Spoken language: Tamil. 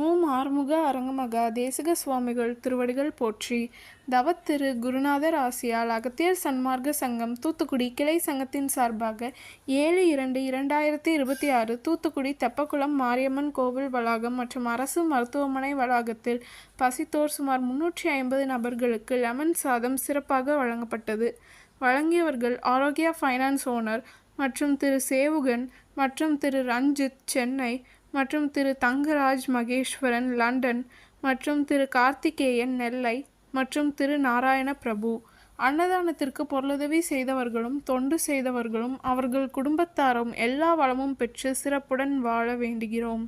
ஓம் ஆறுமுக அரங்கமகா தேசிக சுவாமிகள் திருவடிகள் போற்றி. தவத்திரு குருநாதர் ஆசியால் அகத்தியர் சன்மார்க்க சங்கம் தூத்துக்குடி கிளை சங்கத்தின் சார்பாக 7/2/2026 தூத்துக்குடி தெப்பக்குளம் மாரியம்மன் கோவில் வளாகம் மற்றும் அரசு மருத்துவமனை வளாகத்தில் பசித்தோர் சுமார் 350 நபர்களுக்கு லெமன் சாதம் சிறப்பாக வழங்கப்பட்டது. வழங்கியவர்கள் ஆரோக்கியா ஃபைனான்ஸ் ஓனர் மற்றும் திரு சேவுகன் மற்றும் திரு ரஞ்சித் சென்னை மற்றும் திரு தங்கராஜ் மகேஸ்வரன் லண்டன் மற்றும் திரு கார்த்திகேயன் நெல்லை மற்றும் திரு நாராயண பிரபு. அன்னதானத்திற்கு பொருளுதவி செய்தவர்களும் தொண்டு செய்தவர்களும் அவர்கள் குடும்பத்தாரும் எல்லா வளமும் பெற்று சிறப்புடன் வாழ வேண்டுகிறோம்.